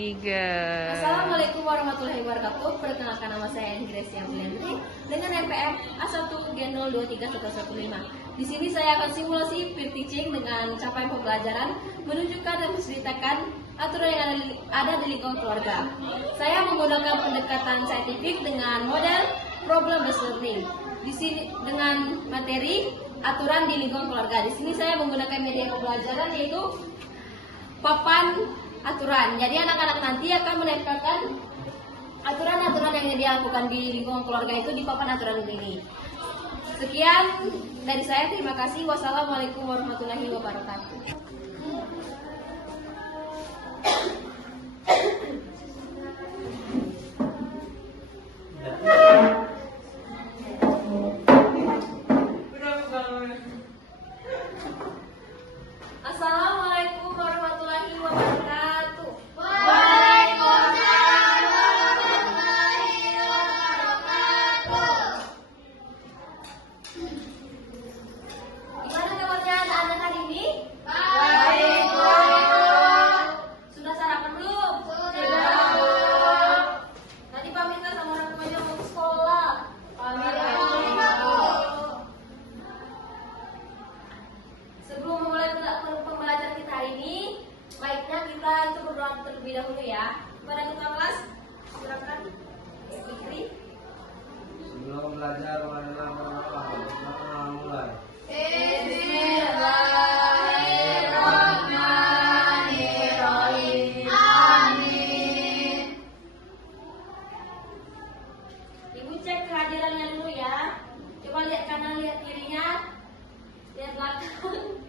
Assalamualaikum warahmatullahi wabarakatuh. Perkenalkan, nama saya Ingresia Blendy dengan NPM A1G0231115. Di sini saya akan simulasi peer teaching dengan capaian pembelajaran, menunjukkan dan menceritakan aturan yang ada di lingkungan keluarga. Saya menggunakan pendekatan saintifik dengan model problem based learning. Di sini dengan materi aturan di lingkungan keluarga. Di sini saya menggunakan media pembelajaran yaitu papan aturan. Jadi anak-anak nanti akan menempelkan aturan-aturan yang dia lakukan di lingkungan keluarga itu di papan aturan ini. Sekian dari saya, terima kasih. Wassalamualaikum warahmatullahi wabarakatuh. Assalamualaikum warahmatullahi wabarakatuh. Waalaikumsalam warahmatullahi wabarakatuh. Gimana kabarnya anak-anak hari ini? Baik, Bu. Sudah sarapan belum? Sudah, Bu. Nanti pamit sama orang tuanya mau ke sekolah. Pamit, Bu. Sebelum memulai pembelajaran kita hari ini, baiknya kita itu berdoa terlebih dahulu ya. Kepada ketua kelas, silakan Fikri. Sebelum belajar marilah berdoa. Mulai. Bismillahirrahmanirrahim. Amin. Ibu cek kehadirannya dulu ya. Coba lihat kanan, lihat kirinya, lihat belakang.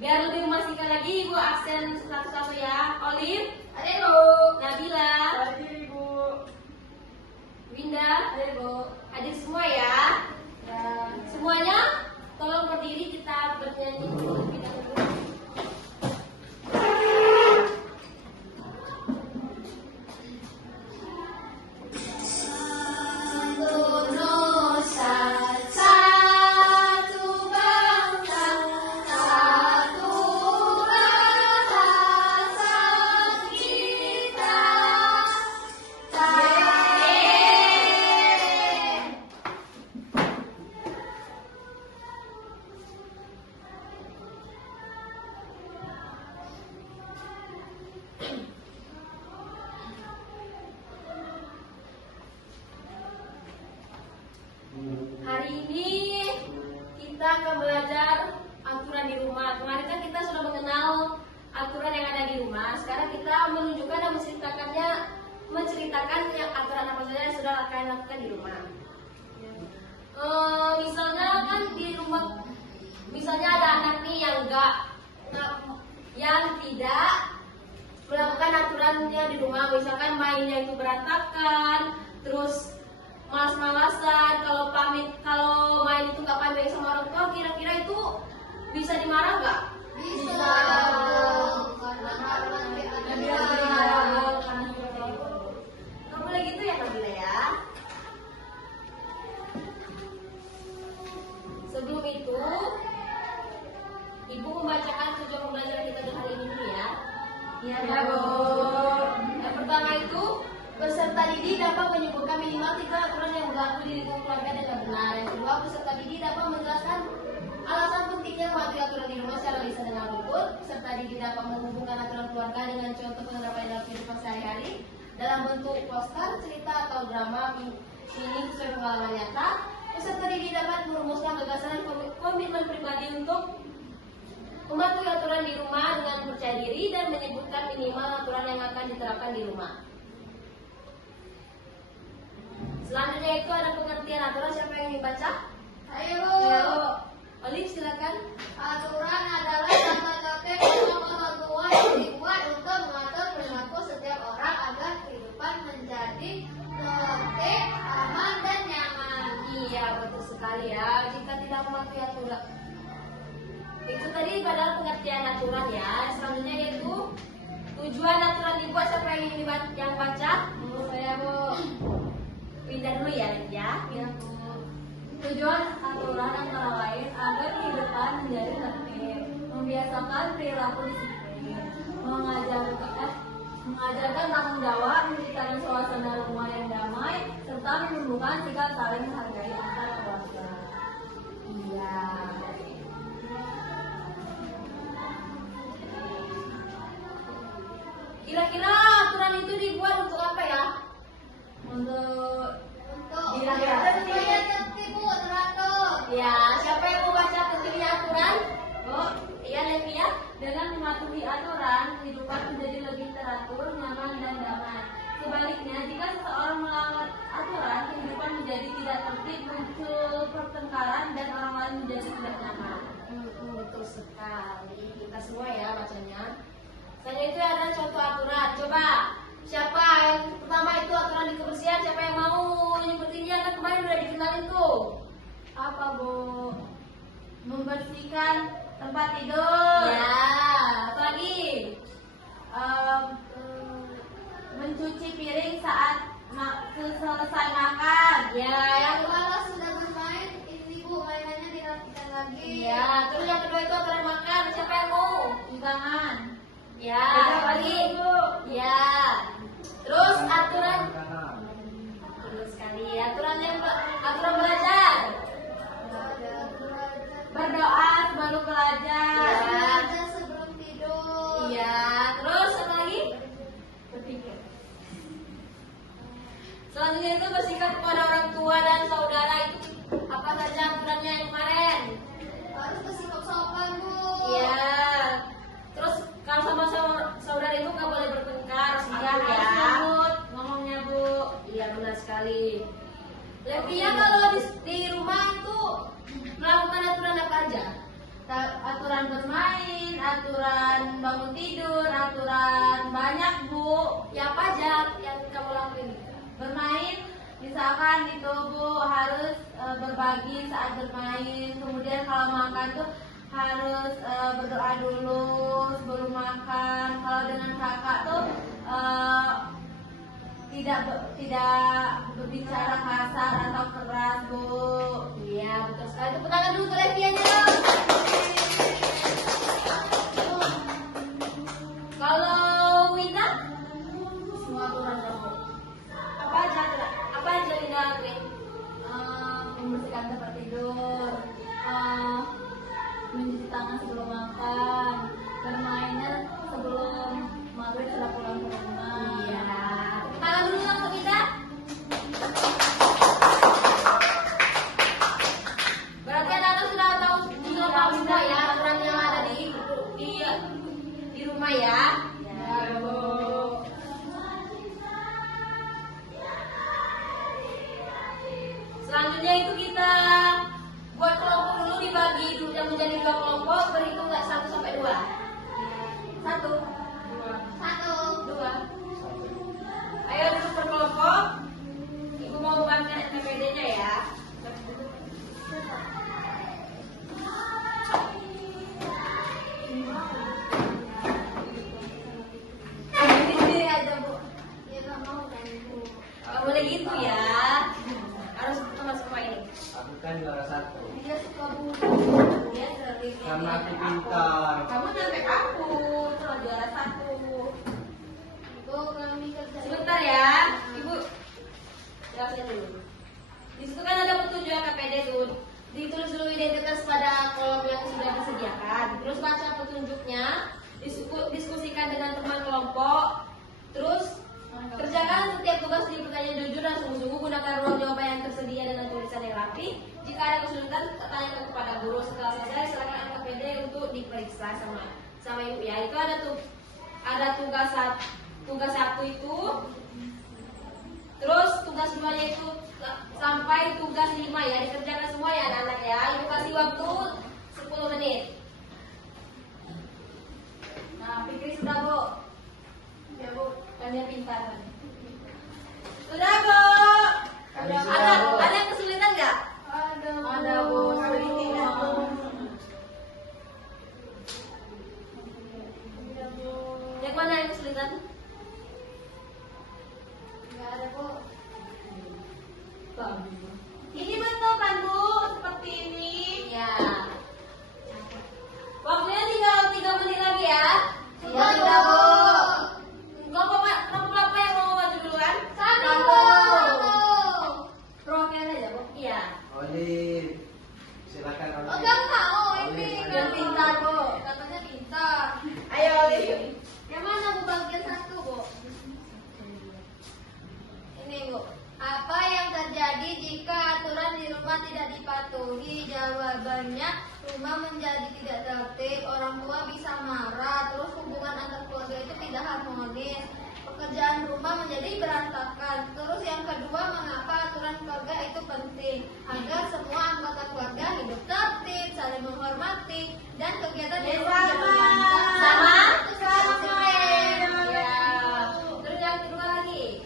Biar lebih memastikan lagi, Ibu absen satu-satu ya. Olive, Ada, Bu. Nabila, Hadir, Bu. Winda, Ada, Bu. hadir semua ya. Semuanya tolong berdiri, kita bernyanyi terlebih dahulu. Satu nusa, satu bangsa, satu bahasa kita. Hari ini kita akan belajar aturan di rumah. Kemarin kan kita sudah mengenal aturan yang ada di rumah. Sekarang kita menunjukkan dan menceritakan yang aturan apa saja yang sudah akan lakukan di rumah. Misalnya kan di rumah, misalnya ada anak nih yang tidak melakukan aturannya di rumah. Misalkan mainnya itu berantakan, terus malas-malasan, kalau main itu nggak pamit sama orang tua, kira-kira itu bisa dimarah nggak? Bisa. Karena Nggak boleh gitu ya Nabila ya. Sebelum itu, Ibu membacakan tujuan pembelajaran kita di hari ini dulu ya. Iya, Bu. Yang pertama itu, peserta didik dapat menyebutkan minimal 3 aturan yang berlaku di lingkungan keluarga dengan benar. Yang kedua, peserta didik dapat menjelaskan alasan pentingnya mematuhi aturan di rumah secara lisan dengan berikut. Peserta didik dapat menghubungkan aturan keluarga dengan contoh penerapan dalam kehidupan sehari-hari dalam bentuk poster, cerita atau drama mini sesuai pengalaman nyata. Peserta didik dapat merumuskan gagasan dan komitmen pribadi untuk mematuhi aturan di rumah dengan percaya diri dan menyebutkan minimal aturan yang akan diterapkan di rumah. Selanjutnya itu ada pengertian aturan. Siapa yang ingin baca? Ayo, Bu. Olive silakan. Aturan adalah tata tertib yang orang tua yang dibuat untuk mengatur perilaku setiap orang agar kehidupan menjadi tertib, aman, dan nyaman. Iya, betul sekali ya. Jika tidak mematuhi aturan, itu tadi padahal pengertian aturan ya. Selanjutnya yaitu tujuan aturan dibuat. Siapa yang ingin yang baca? Saya, Bu. Pindah dulu ya, ya. Ya, Bu. Tujuan aturan antara lain agar kehidupan menjadi tertib, membiasakan perilaku disiplin, mengajarkan tanggung jawab, menciptakan suasana rumah yang damai, serta menumbuhkan sikap saling menghargai antar keluarga. Iya. Kira-kira aturan itu dibuat untuk apa ya? Untuk Supaya tertib Bu, teratur. Ya, siapa yang mau baca tertibnya aturan? Oh, iya Levia. dengan mematuhi aturan, kehidupan menjadi lebih teratur, nyaman, dan damai. Sebaliknya, jika seseorang melanggar aturan, kehidupan menjadi tidak tertib, muncul pertengkaran, dan orang lain menjadi tidak nyaman. Betul sekali. Kita semua ya bacanya. Selain itu ada contoh aturan. Coba siapa yang pertama itu aturan di kebersihan? Siapa yang mau sepertinya kan kemarin udah dikenalin tuh. Apa, Bu? Membersihkan tempat tidur. Ya, apa lagi? Mencuci piring saat selesai makan. Ya, yang Kalau sudah bermain, ini Bu, mainannya dirapikan lagi. ya, terus yang kedua itu aturan makan. Siapa yang mau? Cuci tangan. Ya, apa lagi? Ya. Terus aturan betul sekali. Aturan belajar. Berdoa sebelum belajar. Ya. Belajar sebelum tidur. Iya, terus apa lagi? Berpikir. Selanjutnya itu bersikap kepada orang tua dan saudara itu apa saja aturannya yang kemarin? Harus bersikap sopan Bu. Iya. Terus kalau sama saudara itu nggak boleh bertengkar, Nggak semangat harus ya. ngebut ngomongnya, Bu. Iya benar sekali. Levia kalau di rumah itu melakukan aturan apa aja? Aturan bermain, aturan bangun tidur, aturan banyak, Bu. Ya apa aja yang kamu lakuin? Bermain, misalkan gitu, Bu, harus berbagi saat bermain. Kemudian kalau makan tuh harus berdoa dulu sebelum makan. Kalau dengan kakak tuh tidak berbicara kasar atau keras, Bu. Iya betul sekali. Tepuk tangan dulu untuk Levianya dong. Kalau Wina, Semua aturan, Bu. apa aja Wina lakuin? Membersihkan tempat tidur, mencuci tangan sebelum makan, bermainnya sebelum maghrib setelah pulang ke rumah. Iya. Tepuk tangan dulu dong untuk kita. Berarti anak-anak sudah tahu semua ya aturan yang ada di rumah ya. Ya, Bu. Selanjutnya itu kita buat kelompok dulu, dibagi dulu yang menjadi 2 kelompok, berhitung nggak 1 sampai 2. 1, 2. Ayo duduk per kelompok. Ibu mau bukankan PPD-nya ya. Sendiri aja, Bu. Ya nggak mau kan Bu. Nggak boleh gitu ya. Harus sama-sama ini. Aku kan juara 1. Dia suka Bu. Dia sering Karena aku pintar. kamu nyampe aku terus juara 1. Bu, kami kerja. Sebentar ya, Ibu. Jelasin dulu. Di situ kan ada petunjuk KPD tuh. Ditulis dulu identitas pada kolom yang sudah disediakan. Terus baca petunjuknya, diskusikan dengan teman kelompok. Terus kerjakan setiap tugas di pertanyaan jujur dan sungguh-sungguh. Gunakan ruang jawaban yang tersedia dengan tulisan yang rapi. Jika ada kesulitan, tanyakan kepada guru. Setelah selesai, silakan KPD untuk diperiksa sama ibu ya. Itu ada tugas 1 itu. Terus tugas 2-nya itu sampai tugas 5 ya, dikerjakan semua ya anak-anak ya. Ibu kasih waktu 10 menit. Nah, Fikri sudah, Bu. Ya, Bu. Kan dia pintar. Sudah, Bu. Sudah, Bu. Ada yang kesulitan nggak? Ada, Bu. Yang mana yang kesulitan? Nggak ada Bu. Ini betul kan, Bu? Seperti ini. Ya. Waktunya tinggal 3 menit lagi ya. Sudah Bu. tidak harmonis. Pekerjaan rumah menjadi berantakan. Terus yang kedua, mengapa aturan keluarga itu penting? Agar semua anggota keluarga hidup tertib, saling menghormati, dan kegiatan di rumah berjalan lancar. Sama? Itu seperti Ya. Terus yang kedua lagi.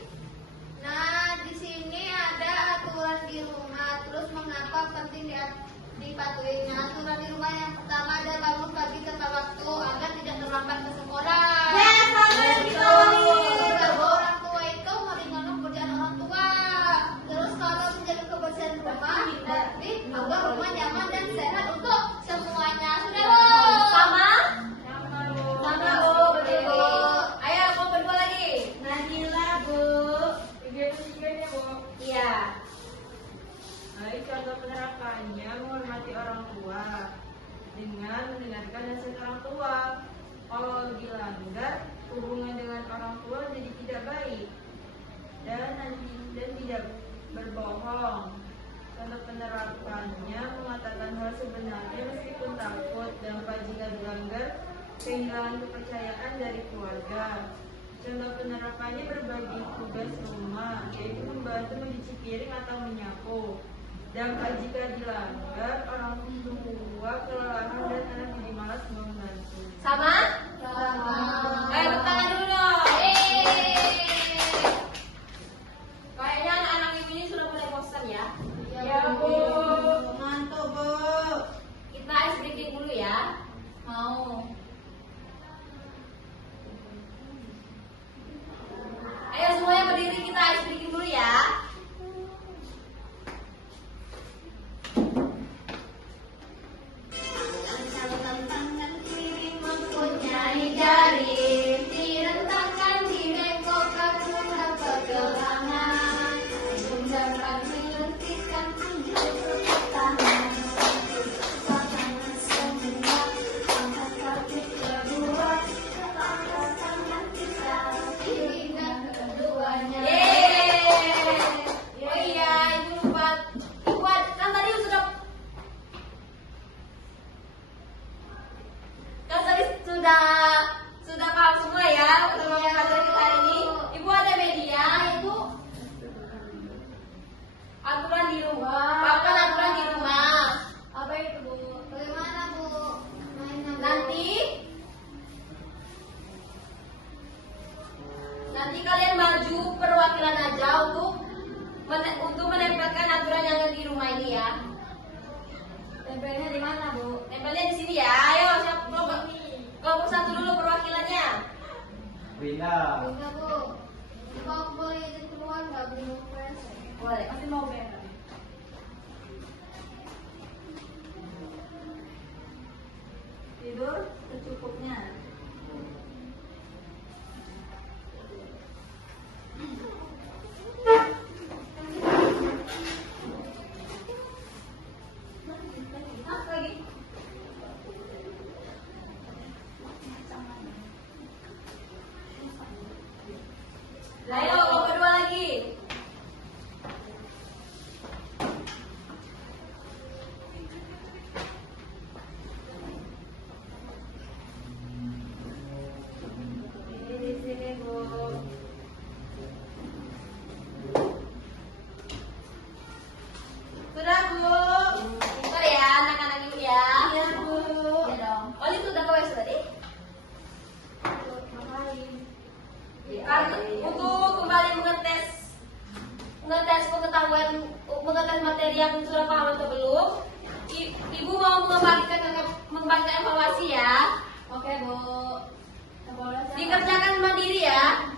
Nah, di sini ada aturan di rumah. Terus mengapa penting dipatuhinya? Aturan di rumah yang pertama ada bangun pagi tepat waktu agar tidak terlambat ke sekolah. Bahwa orang tua itu meringankan pekerjaan orang tua. Terus kalau menjaga kebersihan rumah, berarti agar rumah nyaman dan sehat untuk semuanya. Sudah, Bu? Sama? Sama, Bu. Sama, Bu. Betul, Bu. Ayo, Bu, berdua lagi. Najila, Bu. Kegiatan-kegiatannya, Bu. Iya. Baik, contoh penerapannya menghormati orang tua dengan mendengarkan nasihat orang tua. Kalau dilanggar, hubungan dengan orang tua jadi tidak baik dan tidak berbohong. Contoh penerapannya mengatakan hal sebenarnya meskipun takut. Dampak jika dilanggar, kehilangan kepercayaan dari keluarga. Contoh penerapannya berbagi tugas rumah, yaitu membantu mencuci piring atau menyapu. Dampak jika dilanggar, orang tua kelelahan dan anak jadi malas membantu. Sama? Ayo, tepuk tangan dulu dong. Kayaknya anak-anak ibu ini sudah mulai bosan ya. Ya, Bu. Mantul, Bu. Kita ice breaking dulu ya. Mau. Ayo semuanya berdiri, kita ice breaking dulu ya. Mempunyai jari, direntangkan di bengkokkan mudah pergelangan. Dapat menghentikan tujuh tangan. Tangan semua, angkat kaki kedua, angkat tangan kita, hingga keduanya. Yeay. Oh iya, itu lupa. Ibu kan tadi sudah paham semua ya sama materi kita hari ini. Ibu ada media, Ibu. Aturan di rumah. Papan aturan di rumah. Apa itu, Bu? Bagaimana, Bu? Mainnya, Bu? Nanti kalian maju perwakilan aja untuk menempelkan aturan yang ada di rumah ini ya. Tempelnya di mana, Bu? Tempelnya di sini ya. Ayo, siapa kelompok satu dulu perwakilannya. Pindah. Bisa, Bu. Kalau boleh izin keluar nggak, Bu? Boleh. Pasti mau beres. Tidur secukupnya. Lagi. Ayo, kelompok kedua lagi. Di sini, Bu. Sudah, Bu. Pintar ya anak-anak ibu ya. Iya, Bu. Ya dong. Oli sudah ke WC tadi? Kan untuk kembali mengetes mengetes materi yang sudah paham atau belum, Ibu mau membagikan evaluasi ya. Oke, Bu. Dikerjakan mandiri ya.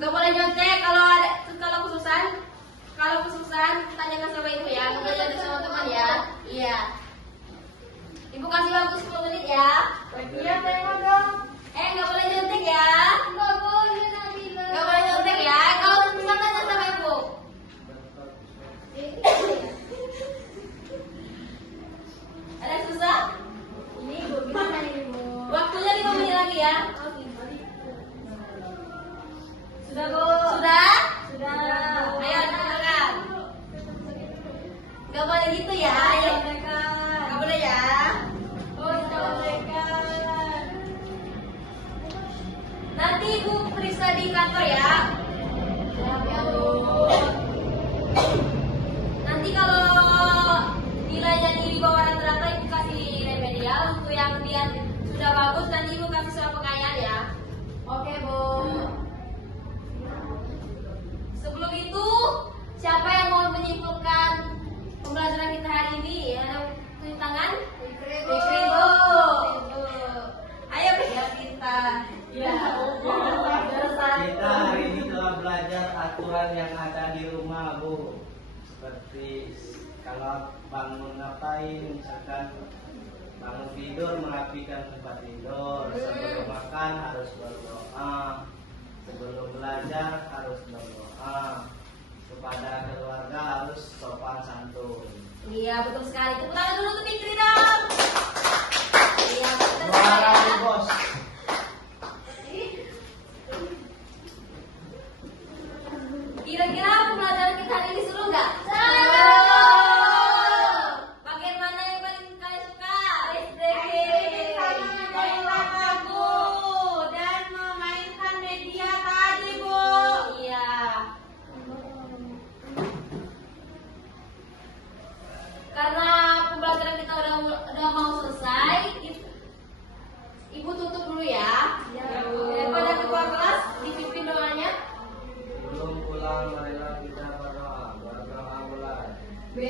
Gak boleh nyontek kalau kesusahan tanyakan sama ibu ya. Gak boleh nyontek sama teman ya. Iya. Ibu kasih waktu 10 menit ya. Iya, tengok dong. Gak boleh nyontek ya. Nggak boleh, Nabila. Gak boleh nyontek ya. Kalau susah tanya sama ibu. Ada yang susah? Ini, Bu. Gimana ini, Bu? Waktunya 5 menit lagi ya. Sudah, Bu. Sudah? Sudah. Ayo silakan. Gak boleh gitu ya. Ayo. Gak boleh ya. Oh, contekan. Nanti Ibu periksa di kantor ya. Ya, Bu. Nanti kalau nilainya di bawah rata-rata Ibu kasih remedial. Untuk yang dia sudah bagus nanti Ibu kasih surat pengayaan ya. Oke, Bu. Sebelum itu, siapa yang mau menyimpulkan pembelajaran kita hari ini? Ya, tunjuk tangan. Fikri, Bu. Fikri, Bu. Ayo belajar kita. Ya. Kita hari ini telah belajar aturan yang ada di rumah, Bu. Seperti kalau bangun ngapain, misalkan bangun tidur merapikan tempat tidur, sebelum makan harus berdoa, sebelum belajar harus berdoa, kepada keluarga harus sopan santun. Iya, betul sekali. Tepuk tangan dulu untuk Fikri dong. Iya, betul Suara sekali. Bu, Bos. Kira-kira pembelajaran kita hari ini seru nggak? Seru. Bagian mana yang paling kalian suka? Aktivitas sama ngadain lagu dan memainkan media tadi, Bu. Iya. Karena pembelajaran kita udah mau selesai, Ibu tutup dulu ya. Ya, Bu. Daripada ketua kelas dipimpin doanya. Sebelum pulang marilah kita berdoa, berdoa mulai. B.